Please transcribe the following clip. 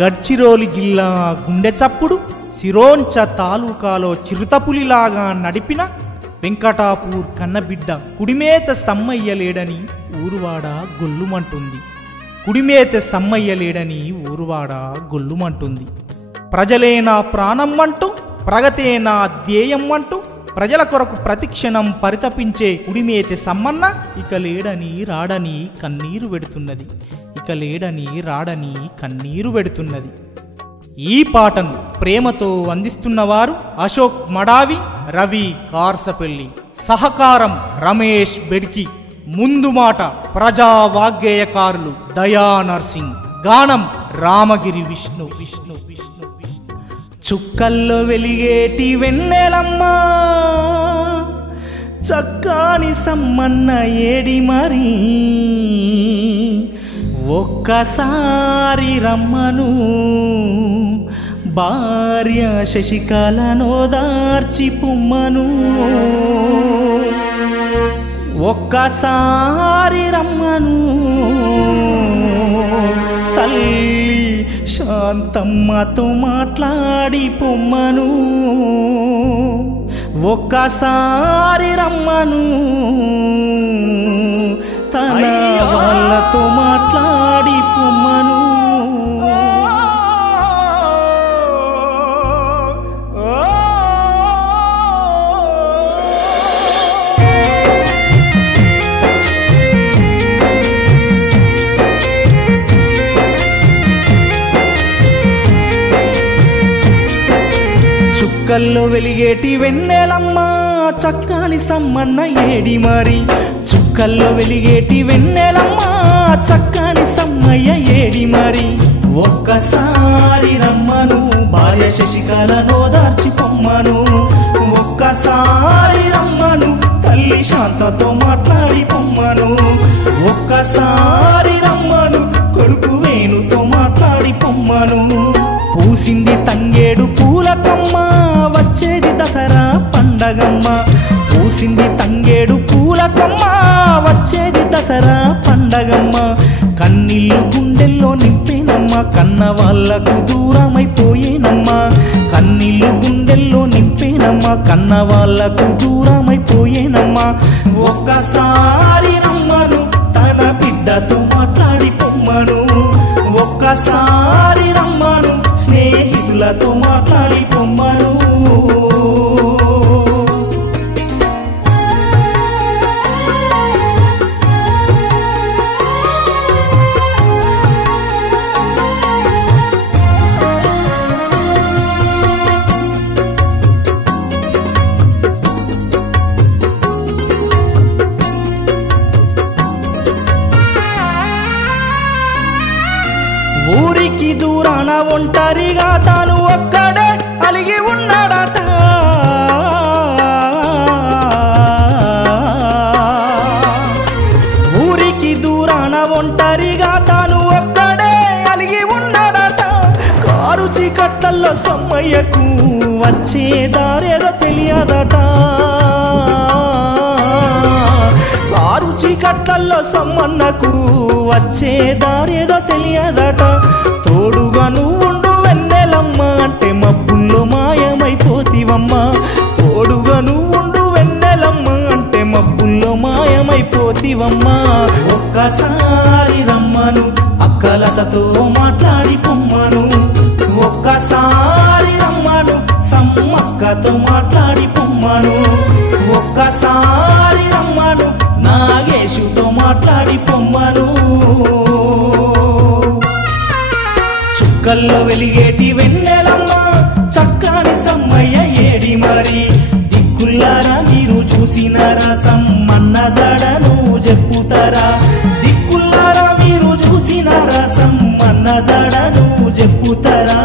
గడ్చిరోలి జిల్లా గుండె చప్పుడు సిరోంచ తాలూకాలో చిరుతపులిలాగా నడిపిన వెంకటాపూర్ కన్నబిడ్డ కుడిమేత సమ్మయ్య లేడని ఊరువాడ గొల్లుమంటుంది. కుడిమేత సమ్మయ్య లేడని ఊరువాడ గొల్లుమంటుంది. ప్రజలే నా ప్రాణం అంటూ ప్రగతే నా ధ్యేయం అంటూ ప్రజల కొరకు ప్రతిక్షణం పరితపించే కుడిమేత సమ్మన్న ఇక లేడని రాడని కన్నీరు పెడుతున్నది. ఇక లేడని రాడని కన్నీరు పెడుతున్నది. ఈ పాటను ప్రేమతో అందిస్తున్నవారు అశోక్ మడావి, రవి కార్సపల్లి. సహకారం రమేష్ బెడ్కి. ముందు మాట ప్రజా వాగ్గేయకారులు దయా నర్సింగ్. గానం రామగిరి విష్ణు. చుక్కల్లో వెలిగేటి వెన్నెలమ్మా చక్కాని సమ్మన్న ఏడి మరి ఒక్కసారి రమ్మను భార్య శశికళను దార్చి పొమ్మను. ఒక్కసారి రమ్మను తల్లి శాంతమ్మతో మాట్లాడి పొమ్మను. ఒక్కసారి రమ్మను తన వాళ్ళతో మాట్లాడి పొమ్మను. చుక్కల్లో వెలిగేటి వెన్నెలమ్మా చక్కని సమ్మన్న ఏడి మరి. చుక్కల్లో వెలిగేటి వెన్నెలమ్మా చక్కని సమ్మయ్య ఏడి మరి. ఒక్కసారి రమ్మను భార్య శశికళను దార్చి పొమ్మను. ఒక్కసారి రమ్మను తల్లి శాంతతో మాట్లాడి పొమ్మను. ఒక్కసారి రమ్మను కొడుకు వేణుతో మాట్లాడి పొమ్మను. పూసింది తంగేడు పూలకమ్మ వచ్చేది దసరా పండగమ్మ. పూసింది తంగేడు పూలకమ్మ వచ్చేది దసరా పండగమ్మ. కన్నీళ్ళు గుండెల్లో నింపేనమ్మ కన్న వాళ్ళకు దూరమైపోయేనమ్మ. కన్నీళ్ళు గుండెల్లో నింపేనమ్మ కన్న వాళ్ళకు దూరమైపోయేనమ్మ. ఒక్కసారి రమ్మను తన బిడ్డతో మాట్లాడి పొమ్మను. ఒక్కసారి రమ్మను స్నేహితులతో మాట్లాడి పొమ్మను. ఊరికి దూరాన ఒంటరిగా తాను ఒక్కడే అలిగి ఉన్నాడట. ఊరికి దూరాన ఒంటరిగా తాను ఒక్కడే అలిగి ఉన్నాడట. కారు చీకట్లలో సమ్మయ్యకు వచ్చే దారేదో తెలియదట. కారు చీకట్లలో సమ్మన్నకు వచ్చే దారేదో తెలియదట. తోడుగా నువ్వుండు వెన్నెలమ్మ అంటే మబ్బుల్లో మాయమైపోతివమ్మ. తోడుగా నువ్వుండు వెన్నెలమ్మ అంటే మబ్బుల్లో మాయమైపోతివమ్మ. ఒక్కసారి రమ్మను అక్కలతో మాట్లాడి పొమ్మను. ఒక్కసారి రమ్మను సమ్మక్కతో మాట్లాడి పొమ్మను. ఒక్కసారి రమ్మను నాగేశుతో మాట్లాడి పొమ్మను. చుక్కల్లో వెలిగేటి వెన్నెలమ్మ చక్కని సమ్మయ్య ఏడి మరి. దిక్కుల్లారా మీరు చూసినారా సమ్మన్న జడను చెప్పుతారా. దిక్కుల్లారా మీరు చూసినారా సమ్మన్న జడను చెప్పుతారా.